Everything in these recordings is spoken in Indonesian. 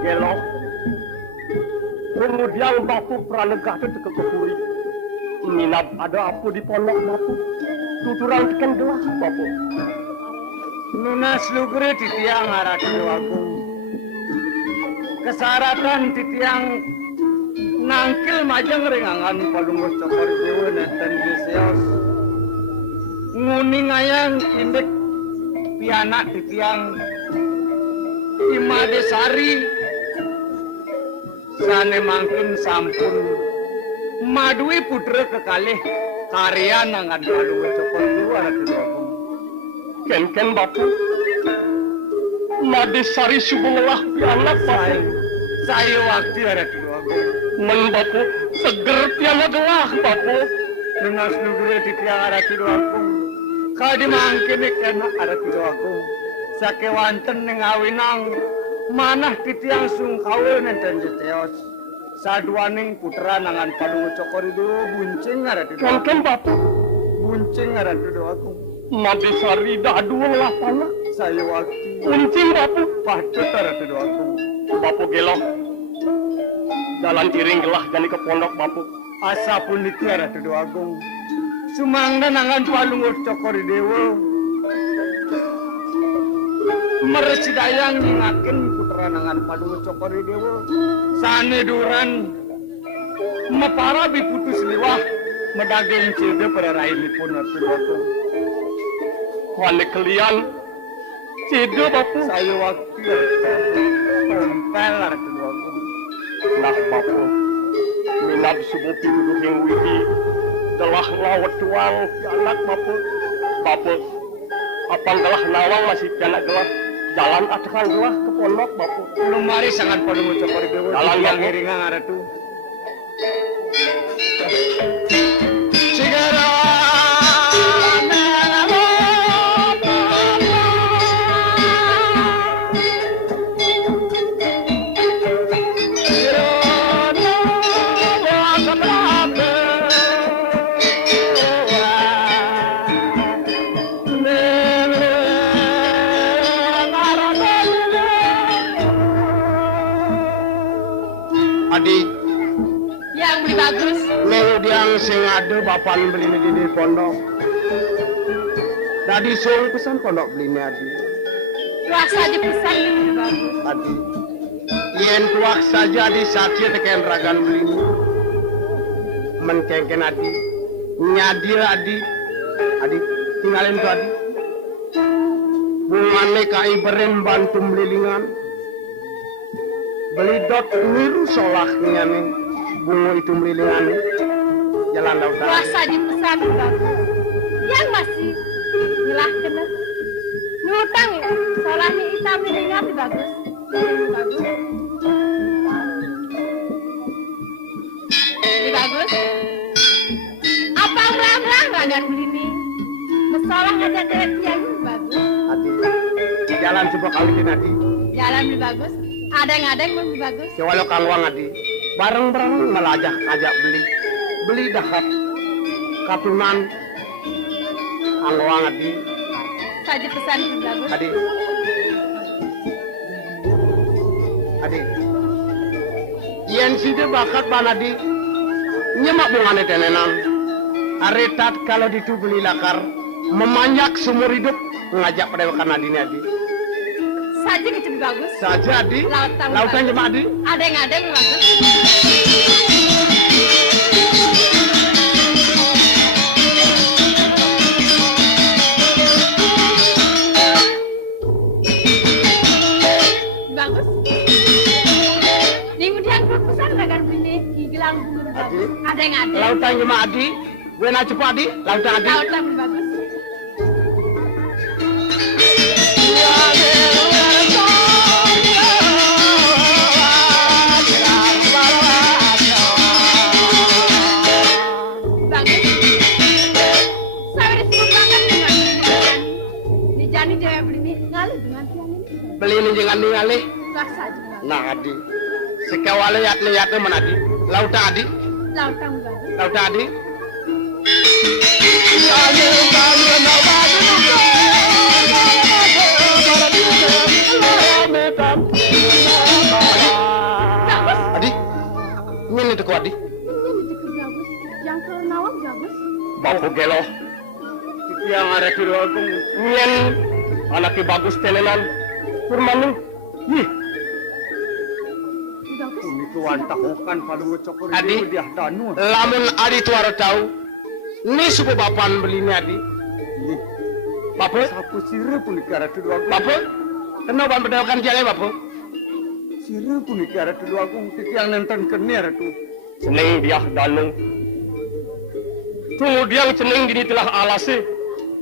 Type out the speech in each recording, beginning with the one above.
Gelo. Kemudian Bapu Pranegah itu ke Kepuri. Minap ada apa di pondok Bapu? Tuturan tekan gelah Bapu. Lunas lugre titiang arat agung. Kesaratan titiang nangkil majang ringangan palungos cokor dewa nenten geseos. Nguning ayang indek pianak titiang Imadesari sane mangkin sampun madui putra kekalih karya nangan palungos cokor dewa arat agung. Ken Bapu. Madesari subenglah pianak Bapu. Saya waktu arat agung. Men Bapu seger piala gelah Bapu. Lunas lugre titiang arat agung. Kadi mangkin kena arat agung. Sakewanten ning awinang manah titiang sungkawe nenten jeteos. Saduaning putra nangan palungo cokor itu buncing arat agung. Ken Bapu. Buncing arat agung. Madesari dadu lah pana. Saya waktu Kuncing Bapu. patut arat agung. Bapu Gelo. Jalan iring gelah jani ke pondok Bapu. Asa pun itu arat agung. Sumangda nangan palungo cokor dewa. Meresidayang ngingakin putra nangan palungo cokor dewa. Sane duran mepara biputus liwah medageng cilde pada rainipun arat agung. Wane kalian cede Bapu. Saya waktu tempel arat agung. Nah Bapu. Minab subuh pinuduh yang wiki. Telah lawat tuang anak Bapu. Bapu. Apang gelah nawang masih anak gelah. Jalan atakan gelah ke pondok Bapu. Belum mari sangat palungo cokor dewa. Jalan yang Bapu. ngiringan arat tu. Sigara Adi, Yang beli bagus. neng diang sing ada bapan beli di pondok. Tadi sung pesan pondok beli Adi. Wah saja pesan yang beli bagus. Adi, yen tuak saja di satya teken ragan beli. Menkengken Adi, nyadir Adi. Adi, tinggalin tuh Adi. Bungane kai beren bantu melilingan. Beli dot niru solahnya nih. Bungo itu melilingan. Jalan Wah lautan. saja pesan beli bagus. Yang masih nyelah kena. Ngutang ya. Solahnya hitam ini ingat beli bagus. Beli bagus. Beli bagus. Apa merah-merah ragan beli ini? Mesolah aja deh yang bagus. Adi, jalan sebuah kali ini Adi. Jalan beli bagus. Adeng-adeng beli bagus. Sewalo kangwang Adi. Bareng-bareng malah ajak beli. Beli dahap. Katunan. Kangwang Adi. Saja pesan beli bagus. Adi. Adi. Yen sida bakat ban Adi. Nyemak bungane tenenan. Aretat kalau ditu beli lakar. Memanjak seumur hidup. Ngajak pedewakan Adi ini Adi. Saja gitu beli bagus. Saja Adi. Lautan Lautan bagus. jemaah Adi. Adeng-adeng beli bagus. Bagus. Di kemudian pesan ragan beli gilang beli bagus. Adeng-adeng. Lautan jemaah Adi. Wena cepat Adi. Lautan Adi. Lautan beli bagus. Bagus. Saya disebut makan dengan di jani dia beli ini ngalih dengan tiang ini. Beli ini jangan ningali. Rasa aja Bang. Nah Adi. Sekawale lihat mana Adi. Lautan Adi. Lautan beli bagus. Lautan Adi. teko adi. Ini di bagus. Yang ke nawang bagus. Bapo gelo. Titi yang ada di agung. Nyen anaknya bagus tenenan. Purmanung. Ih, Bagus. Ini wantakokan palu cokor Adi. dewa dia danu. lamun adi tu harus tahu. Ini suku bapan beli ini adi. Bapo, Sapu sire pun ikara di agung. bapo. Kenapa berdawakan jalan bapo? Sire pun ikara di agung. Titi yang nonton kenir tu. Seneng dia danung. Kemudian ceneng gini telah alase.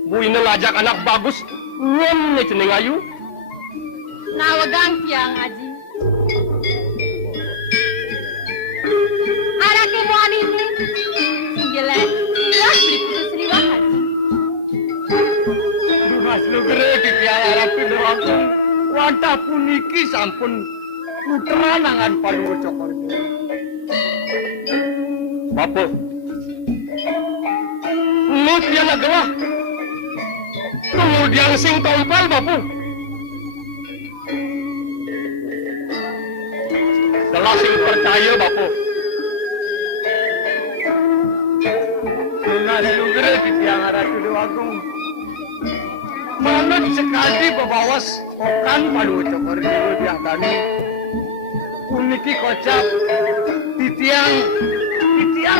Bu ini ngajak anak bagus. Nyen ceneng ayu. Nawagang tiang aji. Anaknya mau ini. Singgilnya. Wah, beli putus seriwah haji. Mas Lugre titi yang ada di agung. Wantah puniki sampun puteran angan palu cokor dewa. Bapo. Ini dia nak gelah. Kemudian sing tompel bapo. Gelah sing percaya bapo. Mas Lugre titi yang ada di agung. Manut sekali bebawas okan palu cokor dewa dia danu. Puniki kocap titiang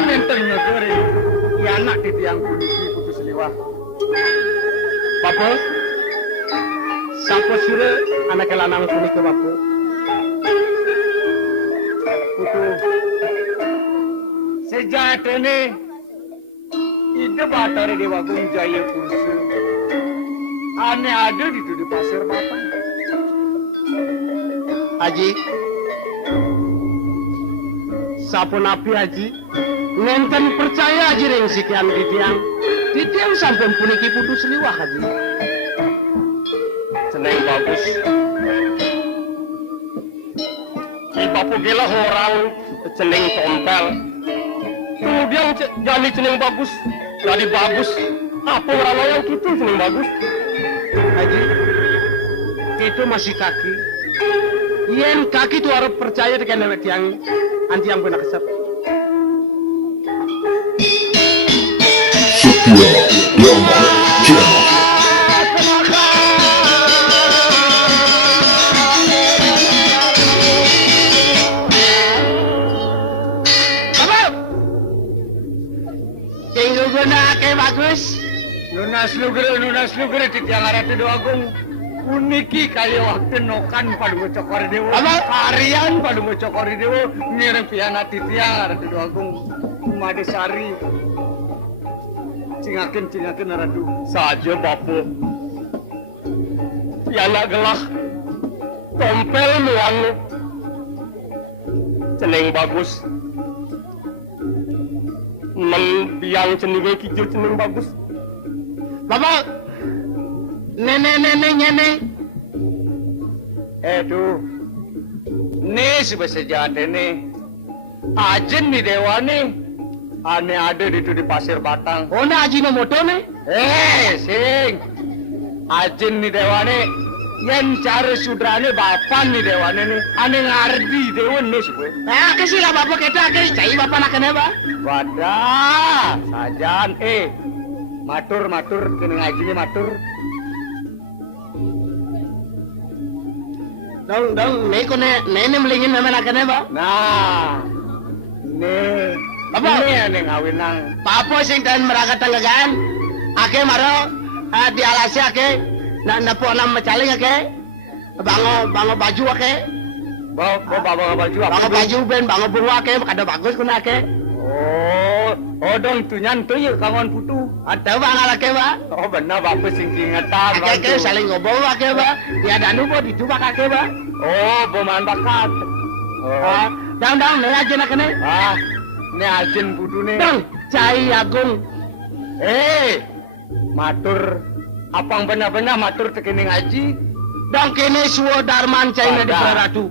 nenten negeri. Ya anak titiang puniki putus liwah. Bapo. Sampo sire anak lanang kuning ke bapo. Putu sejak ini ide batare dewa gung jaya kursu. Ane ada di pasir batang. Haji. Sampun api Haji. Ngenten percaya Haji ring sikian titiang. Titiang sampun puniki putus liwah Haji. Seneng bagus. Ki bapu gila orang ceneng tompel. Kemudian jadi ceneng bagus. Jadi bagus. Apa orang yang gitu ceneng bagus? Haji. Itu masih kaki. Yen kaki tu harus percaya dengan lewat yang anti yang benar kesep. Setia Rama Channel. Tinggal guna ke bagus. Nunas lugre titiang ada di agung. Puniki kaya waktu nokan palu cokor dewa. Apa? Harian palu cokor dewa. Ngirim piana titiang ada di agung. Made sari. Cingakin aradu. Saja bapu. Yana gelah. Tompel muang. Ceneng bagus. Biang cenenge kijil ceneng bagus. Bapak. Nenek. Tu. Ni sebesejat ini. Ajen ni dewa ni. Ane ada di pasir batang. Oh na aji no moto ne? Sing. Ajen ni dewa ni. Yang cara sudrane bapan ni dewa ni. Ane ngardi dewa ni sebut. Kesila bapak kita ke cai bapak nak kena ba? Wadah. Sajan. Matur. Kena ngaji ni matur. Dong, ne ko ne melingin nama nak kena ba? Nah. Ni. Apa? Ni ane ngawin nang. Papo sing dan meragat tanggagan. Ake maro di alasi ake na po nam macaling ake. Bango baju ake. Bawa baju apa? Bango baju ben bango bunga ake kada bagus kuna ake. Oh dong tunyan tu ya kawan putu. Ada bangal ake ba? Oh benar bapak sing ingatan. Ake saling ngobrol ake ba. Dia danu po ditubak ake ba. Oh boman bakat. Dang ne aja nak kena. Ni ajen putu ni. Dang cai agung. Matur apang benar-benar matur tekini ngaji. Dang kene suwo darman cai na di ratu.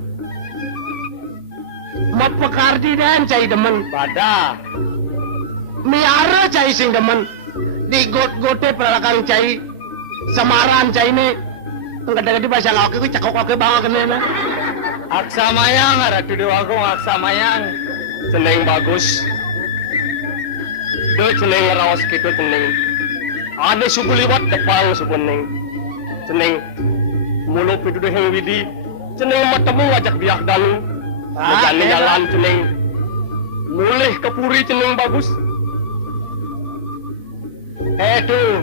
Mapekardi dan cai demen. Pada. Miara cai sing demen. Di got-gote peralakan cai. Samaran cai ni. Kadang-kadang bahasa ngawak ku cakok-cakok banget kena na. Aksa mayang ratu dewa agung aksa mayang. Ceneng bagus. Do ceneng rawas kitu ceneng. Ane subuh liwat depang subuning. Ceneng mulu pitu deh widi. Ceneng matemu ngajak biak dalu. Ngajak jalan ceneng. Mulih ke puri ceneng bagus. Tuh.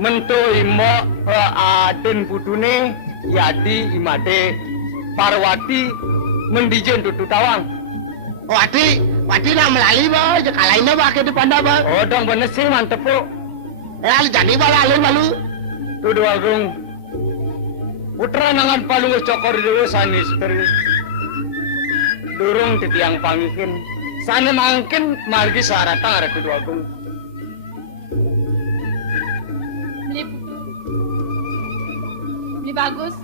Mento ima aden putune yadi imade Parwati mendijen tutu tawang. Wati nak melali ba, kalaina ba ke depan ba. Oh dong bener sih mantep po. Jadi ba lalu malu. Tuh agung. Putra nangan palung cokor dulu sanis teri. Durung titiang pangikin. Sana mangkin margi saratang ada tuh agung. Beli bagus.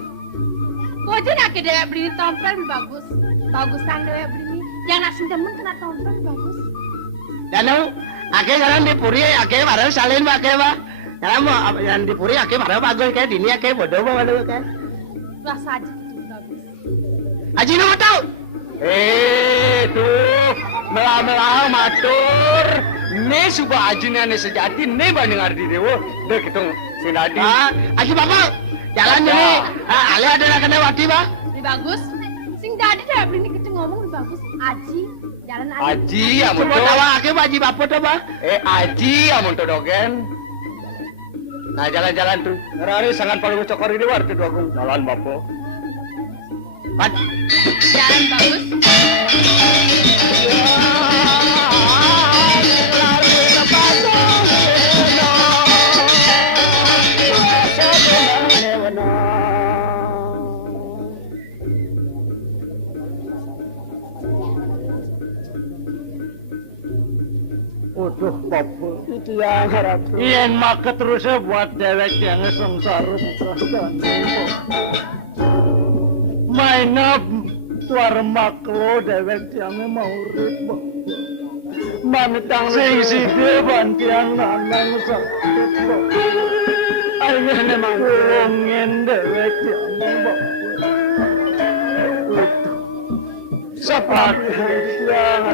Kau aja nak ke dewek beli tompel beli bagus. Bagus sang dewek beli. Yang nak sintemun kena tompel bagus. Dan ake jalan di puri, ake bareng salin ba ake ba. Yang di puri ake bareng bagus kayak dini ake bodoh ba malu kayak. Rasa aja gitu bagus. Aji nama tahu. Tuh melah matur. Ne suba ajinya ne sejati ne banding ardi dewo. Deh kitung sinadi. Aji bapak jalan ini. Ale ada nak kena wati ba. Beli bagus. Sing tadi dewek beli ini kita ngomong beli bagus. Aji jalan aja. Aji amun Cuma to. tawa ake ba aji bapak to ba. Aji amun to dogen. Nah jalan-jalan tuh. Rari sangan palu cokor ini war tuh agung. Jalan bapo. Jalan bagus. Udah bapak itu yang harap. Iyan maka terusnya buat dewek yang sengsara putra. Mainap tuar maklo dewek yang mau ribut. Manitang sing side bantiang nanang sakit. Ayo memang ngomongin dewek yang mau. Seperti yang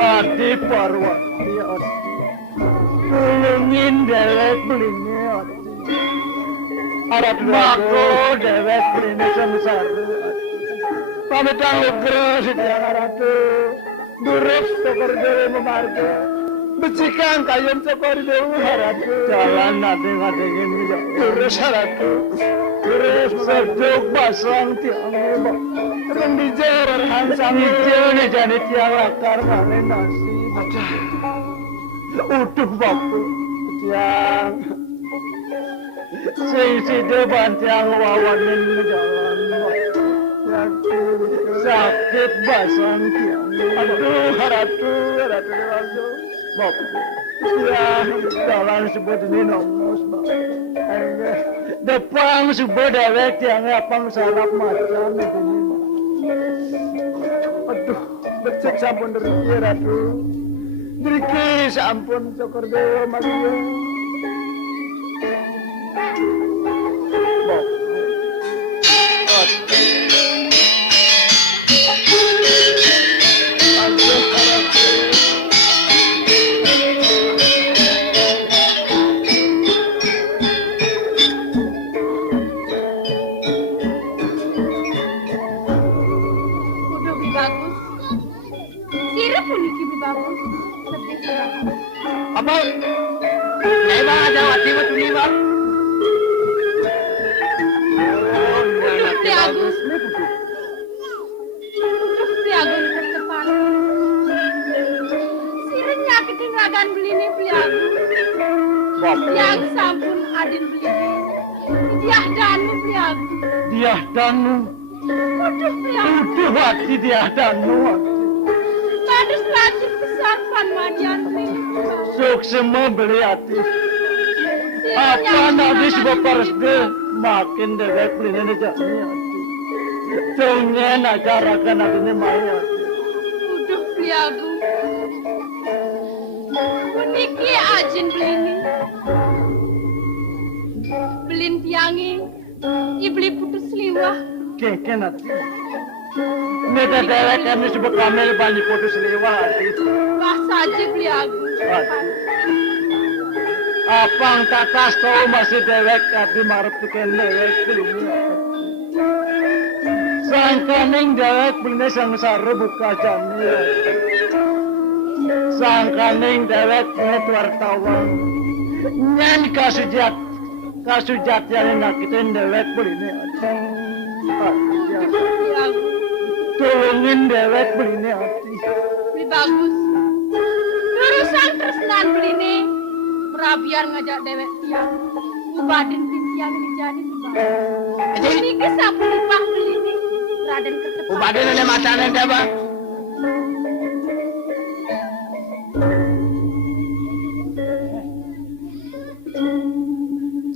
Adi Parwati Adi ngomongin dewek belinya Adi. Arat mako dewek belinya sengsara. Pamitang negara setiap aratu durus cokor dewe memarga becikan kayun cokor dewe haratu jalan nadeng-nadengin durus haratu durus serduk basang tiang eba rendijer hansang hijau nih jani tiang lakar mane nasi utuh bapu tiang sing depan tiang wawanin jalan sakit basang tiang haratu bapu ya jalan sebut ini nongos depan sebut dewek tiang apang salap macan ini aduh becek sampun deriki ratu deriki sampun cokor dewa magia bapu apa? Neba ada wati wati ni bang. Bagus. Priagus terdepan. Sireng nyakitin ragan beli ni Priagus. Priagus sampun adin beli. Diah danu Priagus. Diah danu. Udah Priagus. Udah wati diah danu. Padus lagi besar panmadian ni. Semua beli hati. Apa nanti sebab persde makin dewek beli ini jadi hati. Tunggu acara kan nanti maya. Udah Priagus. Uniki ajin beli ni. Belin tiangi. Ibli putus liwah. Keke nanti. Neta dewek kan disebut kamel bani putus liwat ati. Wah saja beli aku. Apang tatas tau masih dewek ati marep tiken dewek beli. Sangkaning dewek beli sangsara buka jami. Sangkaning dewek beli wartawan. Nyan kasujat yang nakitin dewek beli ini. Beli aku. Tolongin dewek beli ini ati. Beli bagus. Urusan tersenan beli ini. Merabiar ngajak dewek tiang. Ubadin pintiang ini jadi bagus. Ini kisah pelipah beli ini. Raden ketepatan. Ubadin ada matanan dah bang.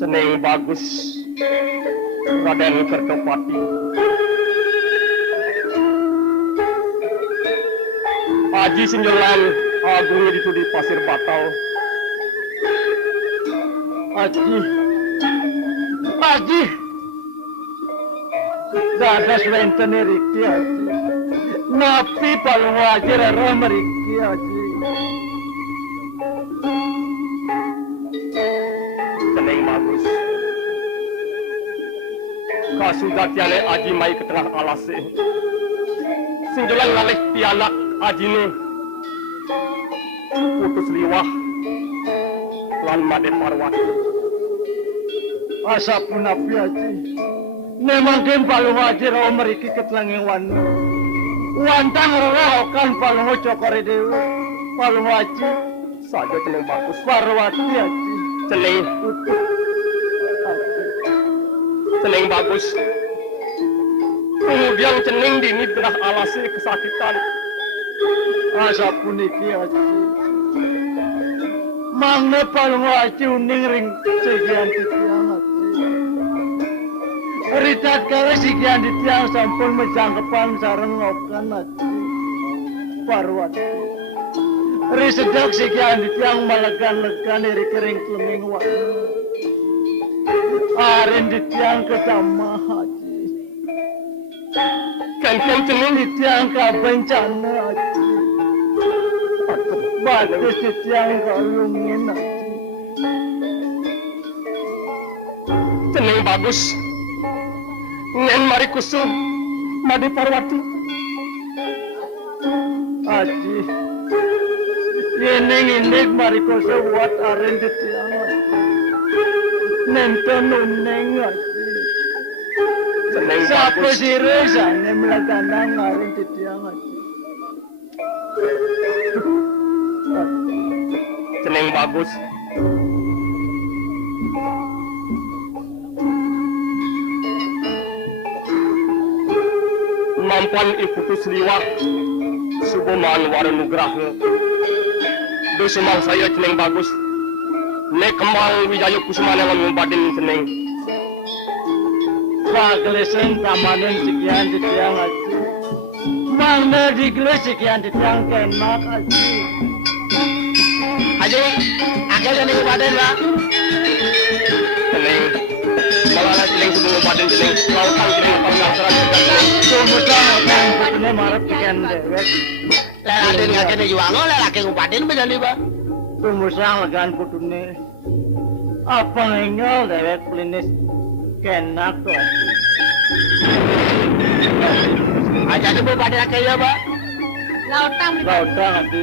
Ceneng bagus Raden Kertopati. Aji Sinjolan agung itu di Pasir Batal. Aji. Dadas wenten Riki Aji. Napi palung aji rara meriki Aji. Ceneng bagus. Kasudatiane Aji mai ke tengah alase. Sinjolan ngalih pianak Aji ni. Putus liwah. Lan Made Parwati. Asapun api Aji. Memang kem palung aji rara meriki ketelanging wanu. Wantang rara kan palung cokore dewa. Palung aji. Saja ceneng bagus. Parwati Aji. Ceneng. Ceneng bagus. Kemudian ceneng dini tengah alase kesakitan. Asapun iki Aji. Mangne palung aji uning ring sekian titiang Aji. Ritat kala sekian titiang sampun menjangkepan sareng ngokan Aji. Parwati. Risedok sekian titiang malegan-legan iri kering kleming wanu. Arin titiang ketama Aji. Kan ceneng Titiang kabencana Aji. Batis titiang kalungin Aji. ceneng bagus. Ngen mari kusum Made Parwati. Aji. Yening mari koso buat aren titiang Aji. Nenten uneng Aji. Ceneng Siapa bagus. sire sana melaganang aren titiang Aji. Ceneng bagus. Mampan iputus liwat Suboman Warenugraha. Dosemang saya ceneng bagus. Ne Kemal Wijaya Kusumana yang membadin ceneng. Paglesen tamanen sekian titiang Aji. Mangna digles sekian titiang kenak Aji. Aji, akeh kan iku badan bang. Ceneng. Malah ceneng sebelum membadin ceneng. Lautan ceneng panggang seragam ceneng. Sumutan akan putune marep tiken dewek. Raden ngakene juwango lelaki ngupatin bejani bang. Tumusang legan putune. Apa ngengol dewek klinis kenak tuh Aji. Aja tuh badan akeh ya bang. Lautang beli bagus. Lautang Aji.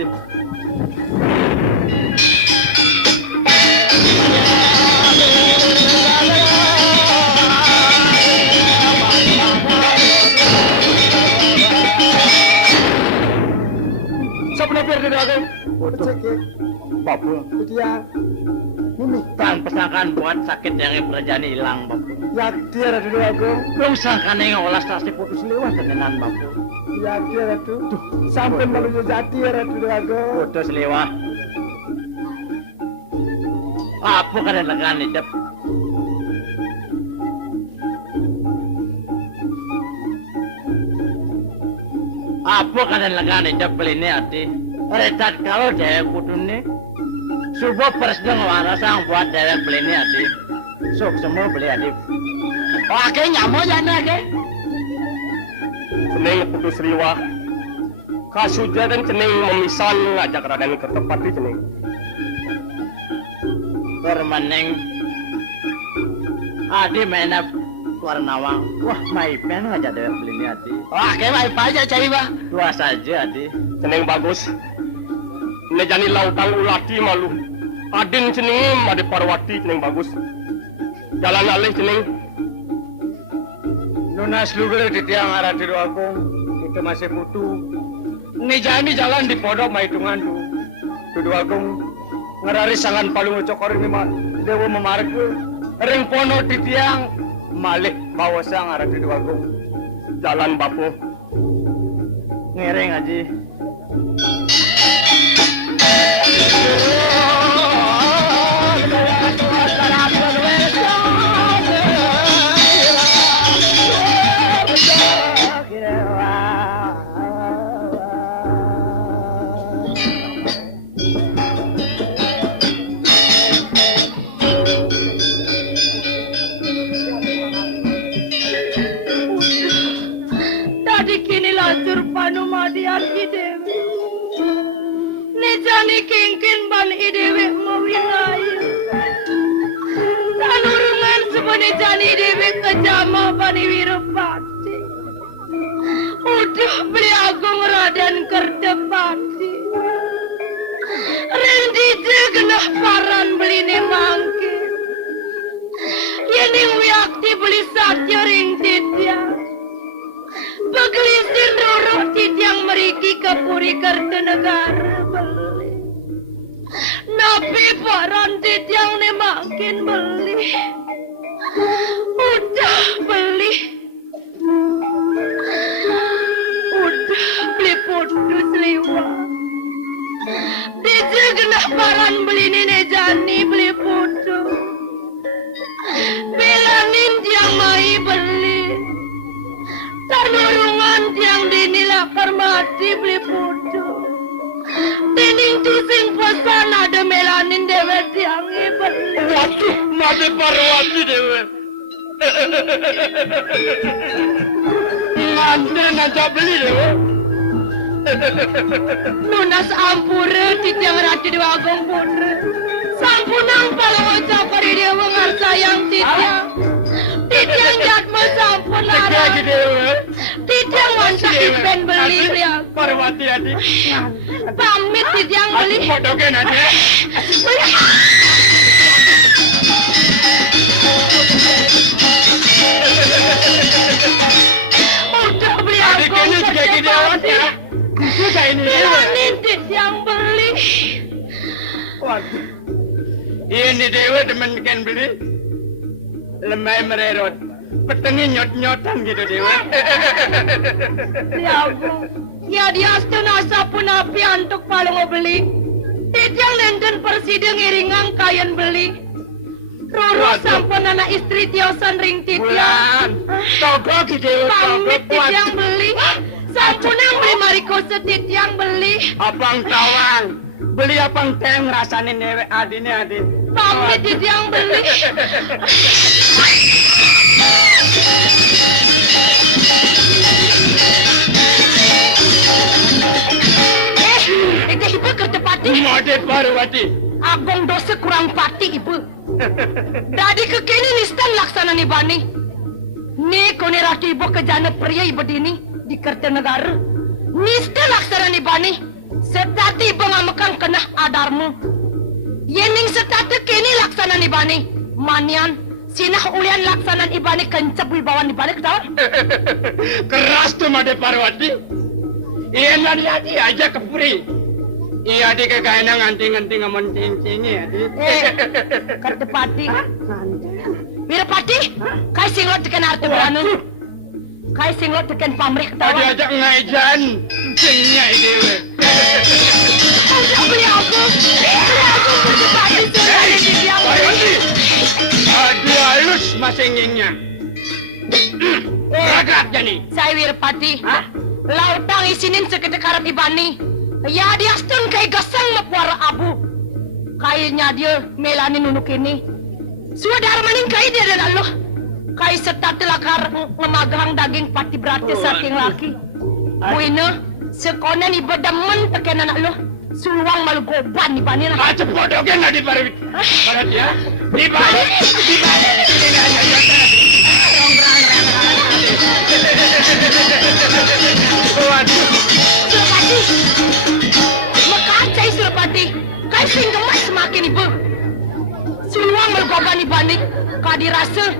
Siapa biar dia ada? Bapak. Dia Tan pesakan buat sakit yang berjani hilang Bapak. ya dia dulu aku. Belum sangkan yang olah stasi putus lewat tenan Bapak. Ya dia tuh. Sampai malu jati ya dulu aku. Putus lewat. Apa kan legan hidup? Apa kan legan hidup beli hati? Retat kalau dewek putune. Subuh presiden warasang buat dewek beli hati. Sok semua beli hati. Oh akeh nyamo jane akeh. Ceneng putus riwah. Kasujadan ceneng memisan ngajak Raden ke tempat di ceneng. Tur meneng. Adi mainap Warnawang. Wah, maipen ngajak dewek beli ini Adi. Wah, kayak maip aja cari bah. Dua saja Adi. Ceneng bagus. Nejani lautang ulati malu. Adin ceneng Made Parwati ceneng bagus. Jalan alih ceneng. Nunas luger di tiang arah tiru agung. Itu masih butuh. Nejani jalan di podok maitungan tu. Tiru agung. Ngerari sangan palung cokor ini mah. Dewa memarik tu. Ring pono di tiang. Malih bawa sang arah tiru agung. Jalan bapo. Ngereng aja. Tadi kini latur panumadi arki dewi. Nejani kingkin ban idewe mawinai. Tanurungan sebani jani dewe kejama bani wirapati. Udah beli agung Raden Kerdepati. Rendi jegenah paran beli ne mangke. Yening wiakti beli satya ring titiang. Pagelisin ruruh titiang meriki ke puri Kartanegara beli. Napi paran titiang ne makin beli. Udah beli. Udah beli putus liwat. Dijegenah paran beli nene jani beli putus. Belanin tiang mai beli. Tanurungan tiang dinilak mati beli putus. Dining tusing pesan ada melanin dewe tiang beli. Waduh, Made Parwati dewe. Mande ngajak beli dewe. Nunas ampure titiang rati dua agung putri. Sampunang palang cakar dewa ngarsayang titiang. Titiang jatma sampun arah. Titiang mantap ipen beli beliau. Parwati Adi. Pamit titiang beli. Podoke nanti. Udah beli Adik agung ini juga gidewan ya. Juga ini dewe. Belanin titiang beli. Waduh. Ini dewe demen kan beli. Lemai mererot. Petengi nyot-nyotan gitu dewe. Ya agung. Ya dia nasa pun api antuk paling beli. Titiang nenten persideng iringang kayan beli. Roro sampun anak istri tiosan ring titiang. Togo gitu. Pamit titiang beli. Sampun yang beli mariko setitiang beli. Abang tawang. Beli abang teh ngerasain dewe adine adi. Pamit titiang beli. Itu ibu Kerdepati. Made Parwati. Agung dosa kurang pati ibu. Dadi kekini nistan laksana ni bani. Ni kone rati ibu kejana pria ibu dini di Kartanegara. Nistan laksana ni bani. Setati ibu ngamakang kena adarmu. Yening setati kini laksana ni bani. Manian sinah ulian laksanan ibani kencap wibawan ibani ketawa. Keras tuh Made Parwati. Iyan lagi adi aja kepuri. Iya di kekaina nganti-nganti ngamon cincingi adi. Kerdepati. Wirapati, kai singlot tekan arti beranu. Kai singlot tekan pamrik Tadi ketawa. aja ngaijan. Cingnya dewe. Udah beli aku. Beli aku Kerdepati sudah di diam. Parwati. Adi halus masingnya. Ragat jani. Saya Wirapati. Lautang isinin sekedekarap ibani. Ya dia stun kay gasang mapuara abu. Kayaknya dia melani nunuk ini. Sudah maning kay dia dan Allah. Kai serta telakar ngemagang daging pati berarti saking laki. Buina, sekonen iba demen teken anak lo. Suluang malu goban di panin. Aja bodoh kan di parit. Parit ya. Di balik. Sulepati, makacay Sulepati. Kai sing gemas semakin ibu. Suluang malu goban di panin. Kadi rasa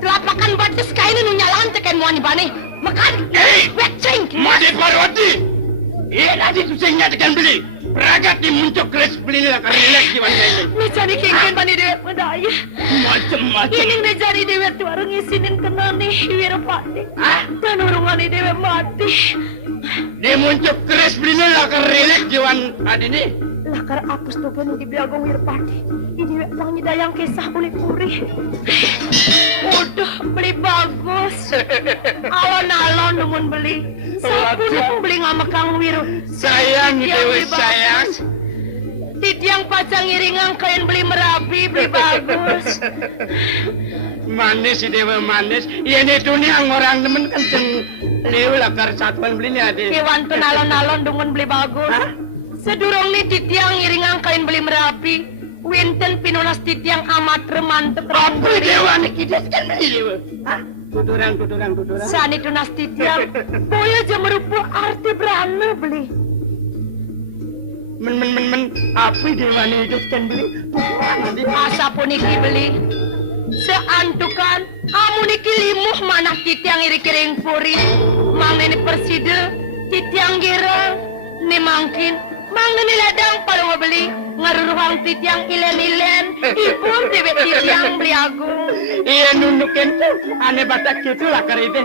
telapakan batas kain nu nyalaan teken muan di panin. Makan, becing. Made Parwati. Iya nanti susahnya tekan beli. Peragat di muncul kelas beli lah karena lek gimana ini. Mencari kengken pani dewek medaya. Macem-macem. Ini mencari dewek tu orang isinin kena nih Wirapati. Dan urungan dewek mati. Di muncul kelas beli lah karena lek gimana tadi nih. Lakar apus tu pun di belakang Wirapati. Ini dewek lang nyidayang kisah boleh puri. Udah beli bagus. Alon-alon dungun beli. Sampun yang beli ngamakang Wiru. Sayang dewe sayang. Titiang pacang iringang kain beli merapi beli bagus. Manis si dewe manis. Iya nih dunia orang temen kenceng. Lew lakar satuan belinya ade. Iwan tuh nalon-nalon dungun beli bagus. Sedurung nih titiang iringang kain beli merapi. Winten pinulas titiang amat remantep. Apa dewa nih kita sekan beli dewe. Tuturang. Sani tunas titiang. Boya aja merupakan arti berana beli. Men. Apa dewa nih itu sekan beli. Asa pun iki beli. Seantukan amu niki limuh manah titiang iri kiring puri. Mang ini persida titiang gira. Ni mangkin. Mang ini ladang palu beli. Ngaruruhang titiang ilen-ilen. Ipun dewek titiang beli agung. Iya nunukin aneh batak gitu lah karite.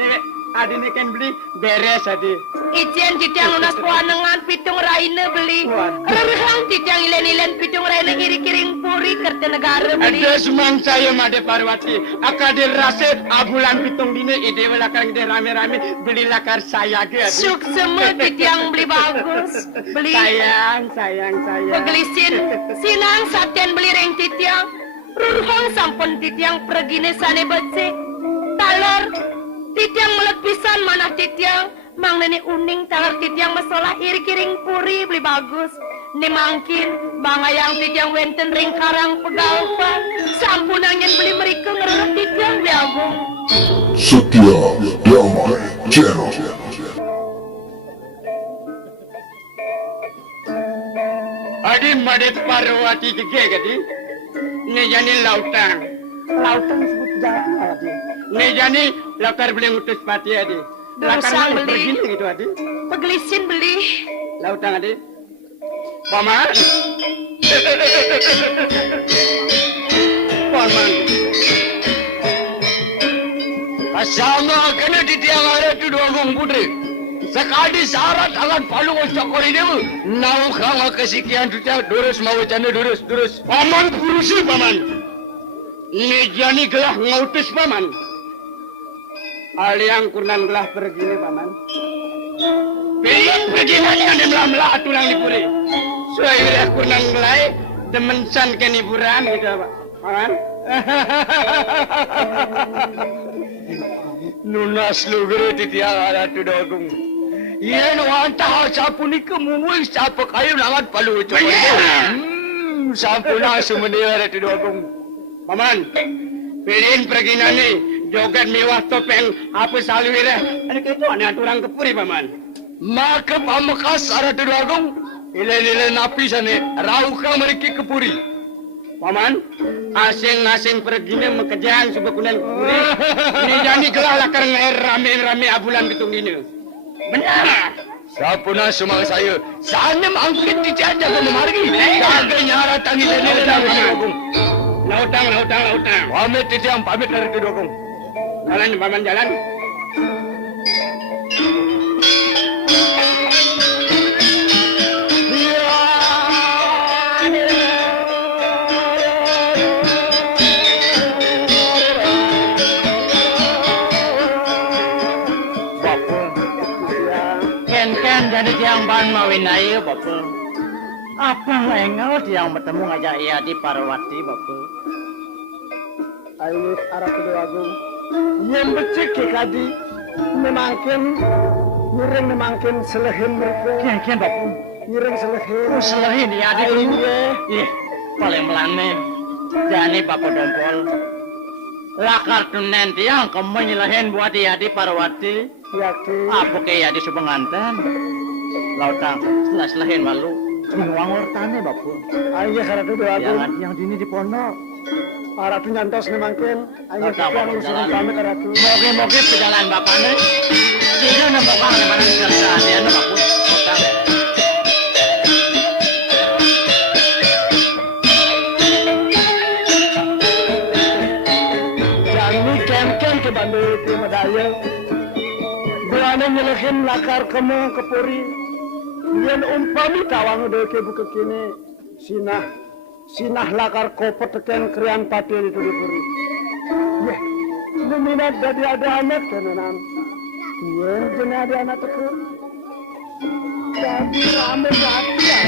Dewek adine kan beli beres ade. Ijen titiang lunas puanengan pitung raine beli. Ngaruruhang titiang ilen-ilen pitung raine iri kiring puri kerja negara beli. Ada semang saya Made Parwati. Akadir rasa abulan pitung dini ide lakar ide rame-rame beli lakar saya ge. Suk semua titiang beli bagus. Beli. Sayang. Pegelisin, sinang satyan beli reng titiang. Ruruhang sampun titiang pergine sane becek. Talor, titiang melet pisan manah titiang. Mang nenek uning talor titiang masalah iri kiring puri beli bagus. Ni mangkin, bangayang titiang wenten ring karang pegalpan. Sampun angin beli mereka ngeruh titiang beli agung. Satya Damai Channel. Adi Made Parwati gege gadi. Ni jani lautang. Lautan sebut jalan adi. Ni jani lakar beli ngutus pati adi. Lakar Dosa mana beli. pergi gitu adi. Pegelisin beli. Lautang adi. Paman. Paman. Kasama kena titiang ada tu dua gong putri. Sekali syarat akan palu ngocokori dewa. Nau kang kesekian titiang durus mau canda durus. Paman kurusi paman. Ini jani gelah ngautus paman. Aliang kurnan gelah pergi ni paman. Pilih pergi nani ada melah atulang dipuri. Soalnya kurnan gelah demensan ke hiburan gitu paman. Nunas lugere titiang ada tu dua gong. Yen wantah sapu ni kemuwing sapu kayu nangat palu cokori dewa. Sapu nasu mendia ada tu dua gong. Paman, pilihin pergi nani joget mewah topeng apa salwira. Ada itu aneh aturan kepuri paman. Maka pamakas ada tu dua gong. Ile napi sane rauka mereka kepuri. Paman, asing-asing pergi ni mekejang sebakunan kepuri. Ini jani gelah lakar ngair rame-rame abulan betung ini. Benar. Sapuna sumang saya. Sana angkit di jaja ko memargi. Jaga nyara tangi lele na gong. Lautang. Pamit titiang pamit dari tu dua gong. Jalan paman jalan. Ken jadi tiang ban mawin ayo bapak. Apa lengel tiang bertemu ngajak ia di Parwati bapak. Ayo arah kedua agung. Yang becek ke kadi memangkin nyereng memangkin selehin mereka. Kian bapu. Nyereng selehin. Selehin ya adik Ayo lu. Ih, paling melane. Jani bapu dompol. Lakar tunen tiang kamu nyelahin buat di Parwati. yakin. Apa kayak di Subenganten? Lautang selahin malu. Minuang ortane bapu. Ayo karena kedua agung. Yang yang dini di pondok. Arah tu nyantos memangkin. Ayo Tahu, kita urusan kami karena tu. Moga-moga perjalanan bapaknya. Dia nembak di mana kerja dia bapu. Lautang. Kem ke Bandung ke Madaya. Berani nyelehin lakar kamu ke Puri. Yang umpami tawang udah ke buka kini. Sinah lakar kopo teken krian patil itu di Puri. Ya, meminat dari ada anak kenanan. Yang jenis ada anak teken. Jadi rame hati ya.